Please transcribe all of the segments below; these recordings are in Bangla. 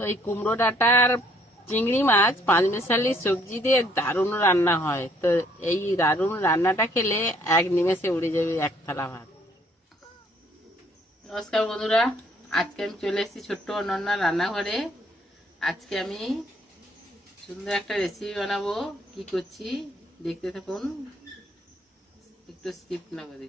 তো এই কুমড়ো ডাটার চিংড়ি মাছ, পাঁচ মেশালি সবজি দিয়ে দারুণ রান্না হয়। তো এই দারুণ রান্নাটা খেলে এক নিমেষে উড়ে যাবে এক থালা ভাত। নমস্কার বন্ধুরা, আজকে আমি চলে এসেছি ছোট্ট অনন্য রান্নাঘরে। আজকে আমি সুন্দর একটা রেসিপি বানাবো। কি করছি? দেখতে থাকুন। একটু স্কিপ না করে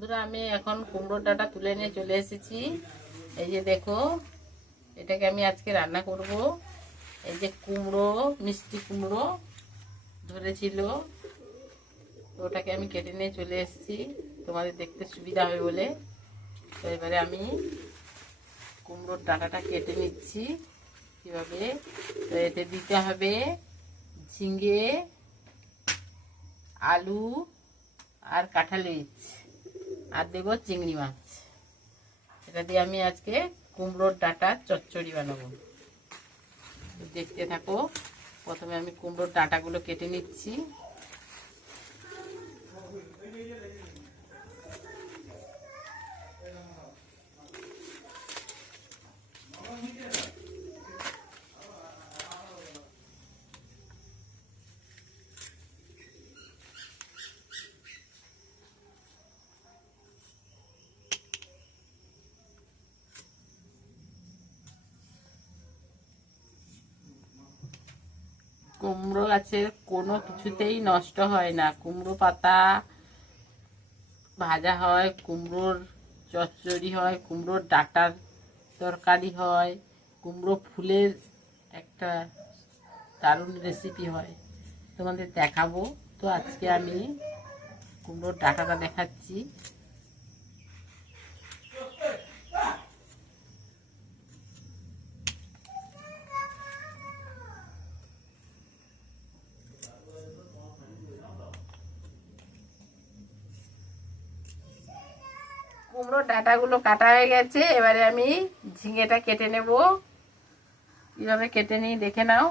বন্ধুরা, আমি এখন কুমড়ো ডাটা তুলে নিয়ে চলে এসেছি। এই যে দেখো, এটাকে আমি আজকে রান্না করব। এই যে কুমড়ো, মিষ্টি কুমড়ো ধরেছিল তো ওটাকে আমি কেটে নিয়ে চলে এসেছি। তোমাদের দেখতে সুবিধা হবে বলে। তো এবারে আমি কুমড়োর ডাটাটা কেটে নিচ্ছি কীভাবে। তো এতে দিতে হবে ঝিঙে, আলু আর কাঁঠাল বীজ আর দেবো চিংড়ি মাছ। এটা দিয়ে আমি আজকে কুমড়োর ডাটা চচ্চড়ি বানাবো। দেখতে থাকো, প্রথমে আমি কুমড়োর ডাঁটাগুলো কেটে নিচ্ছি। কুমড়ো গাছের কোনো কিছুতেই নষ্ট হয় না। কুমড়ো পাতা ভাজা হয়, কুমড়োর চচ্চড়ি হয়, কুমড়োর ডাটার তরকারি হয়, কুমড়ো ফুলের একটা দারুণ রেসিপি হয়। তোমাদের দেখাবো। তো আজকে আমি কুমড়োর ডাটাটা দেখাচ্ছি। কুমড়োর ডাটাগুলো কাটা হয়ে গেছে, এবারে আমি ঝিঙেটা কেটে নেব। কীভাবে কেটে নিই দেখে নাও।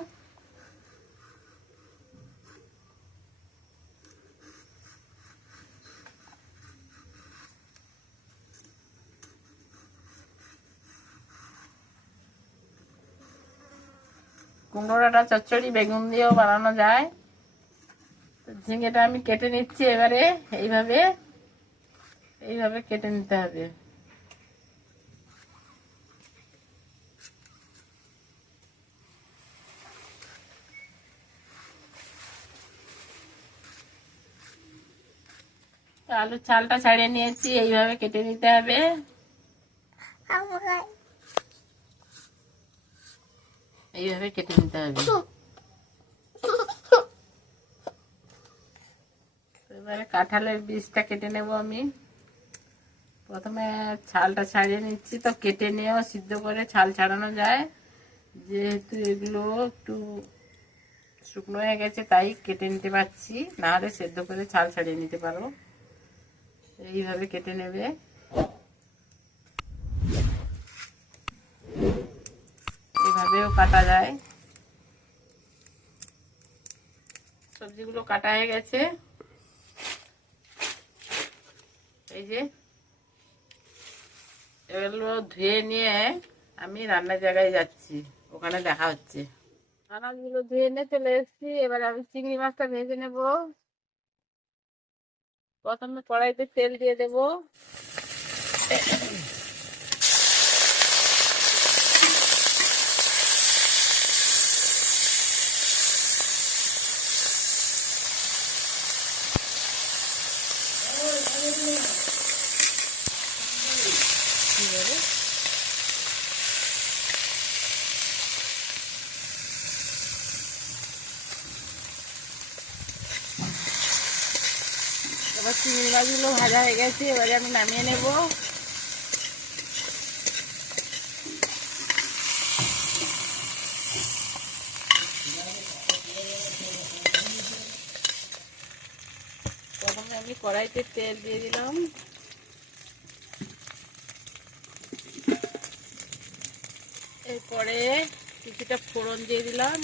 কুমড়ো ডাটা চচ্চড়ি, বেগুন দিয়েও বানানো যায়। ঝিঙেটা আমি কেটে নিচ্ছি এবারে, এইভাবে। এইভাবে কেটে নিতে হবে। আলুর চালটা ছাড়িয়ে নিয়েছি, এইভাবে কেটে নিতে হবে। এইভাবে কেটে নিতে হবে। এবারে কাঁঠালের বীজটা কেটে নেব আমি। প্রথমে ছালটা ছাড়িয়ে নিচ্ছি, তো কেটে নিয়েও সিদ্ধ করে ছাল ছাড়ানো যায়। যেহেতু এগুলো একটু শুকনো হয়ে গেছে, তাই কেটে নিতে পারছি। নাহলে সেদ্ধ করে ছাল ছাড়িয়ে নিতে পারো এইভাবে কেটে নেবে। এভাবেও কাটা যায়। সবজিগুলো কাটা হয়ে গেছে। এই যে এগুলো ধুয়ে নিয়ে আমি রান্নার জায়গায় যাচ্ছি। ওখানে দেখা হচ্ছে। আনাজগুলো ধুয়ে নিয়ে চলে এসেছি। এবার আমি চিংড়ি মাছটা ভেজে নেব। প্রথমে কড়াইতে তেল দিয়ে দেব এবারে এবার চিংড়ি মাছগুলো ভাজা হয়ে গেছে, এবারে আমি নামিয়ে নেব। প্রথমে আমি কড়াইতে তেল দিয়ে দিলাম। এরপরে কিছুটা ফোড়ন দিয়ে দিলাম।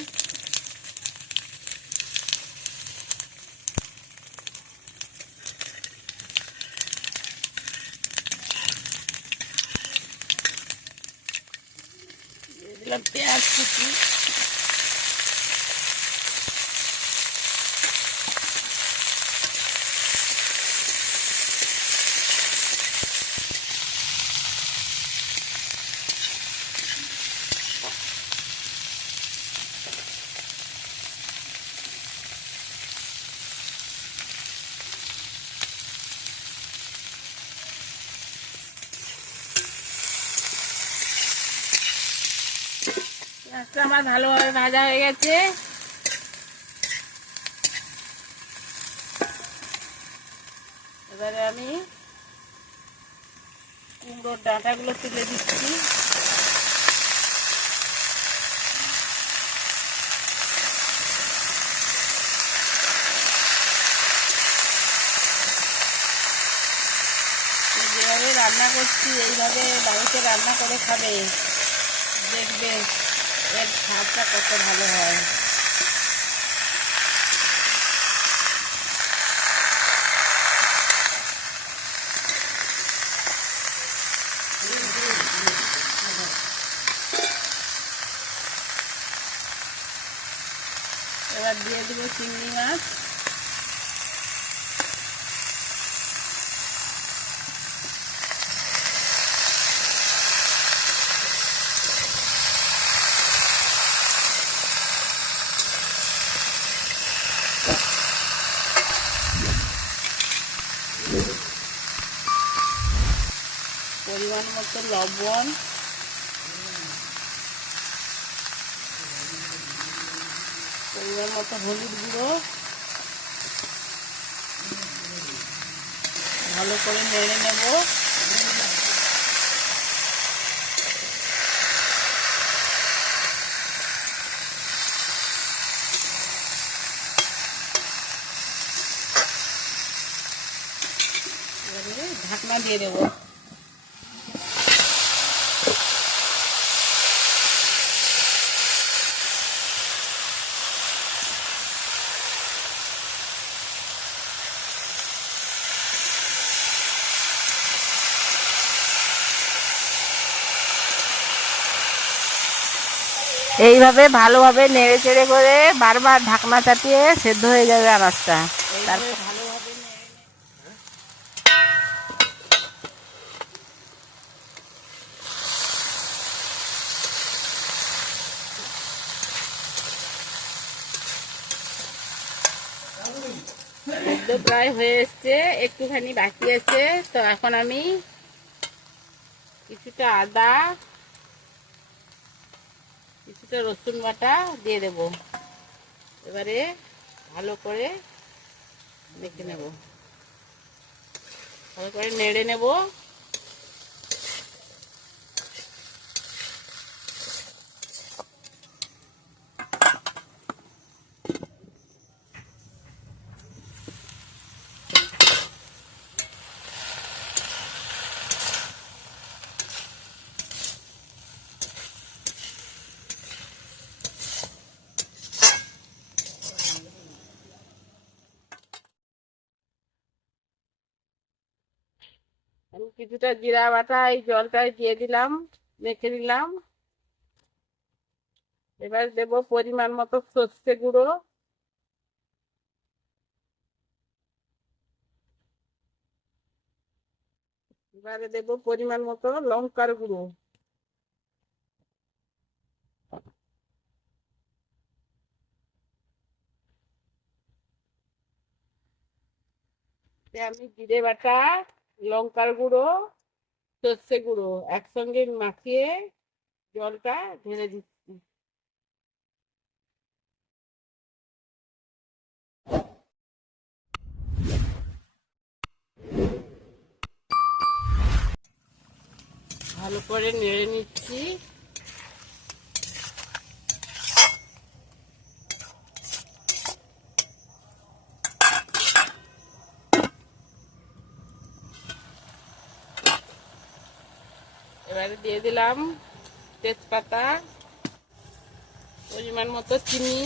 দিয়ে দিলাম পেঁয়াজ কুচি পেঁয়াজটা আমার ভালোভাবে ভাজা হয়ে গেছে। এবারে আমি কুমড়োর ডাঁটাগুলো তুলে দিচ্ছি। যেভাবে রান্না করছি, এইভাবে বাড়িতে রান্না করে খাবে। দেখবে। এর স্বাদটা কত ভালো হয়। এবার দিয়ে দেবো চিংড়ি মাছ পরিমাণ মতো লবণ। পরিমাণ মতো হলুদ গুঁড়ো। ভালো করে নেড়ে নেব। ঢাকনা দিয়ে দেবো। এইভাবে ভালোভাবে নেড়ে চেড়ে করে বারবার ঢাকনা চাপিয়ে সেদ্ধ হয়ে যাবে আনাজটা। তারপর প্রায় হয়ে এসছে, একটুখানি বাকি আছে। তো এখন আমি কিছুটা আদা কিছুটা রসুন বাটা দিয়ে দেব। এবারে ভালো করে মেখে নেব। ভালো করে নেড়ে নেব। আমি কিছুটা জিরা বাটা এই জলটায় দিয়ে দিলাম, মেখে দিলাম এবার দেব পরিমাণ মতো সর্ষে গুঁড়ো। এবারে দেব পরিমাণ মতো লঙ্কার গুঁড়ো। আমি জিরে বাটা লঙ্কার গুঁড়ো সর্ষে গুঁড়ো একসঙ্গে মাখিয়ে জলটা ঢেলে দিচ্ছি। ভালো করে নেড়ে নিচ্ছি। এবারে দিয়ে দিলাম তেজপাতা, পরিমাণ মতো চিনি।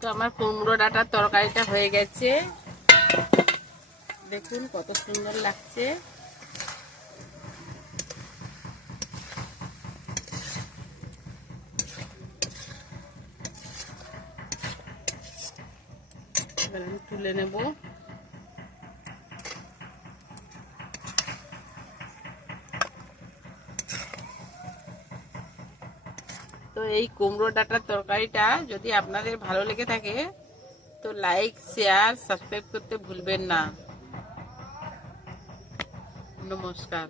তো আমার কুমড়ো ডাটার তরকারিটা হয়ে গেছে। দেখুন কত সুন্দর লাগছে এবার আমি তুলে নেব। তো এই কুমড়ো ডাটার তরকারিটা যদি আপনাদের ভালো লেগে থাকে, তো লাইক শেয়ার সাবস্ক্রাইব করতে ভুলবেন না। নমস্কার।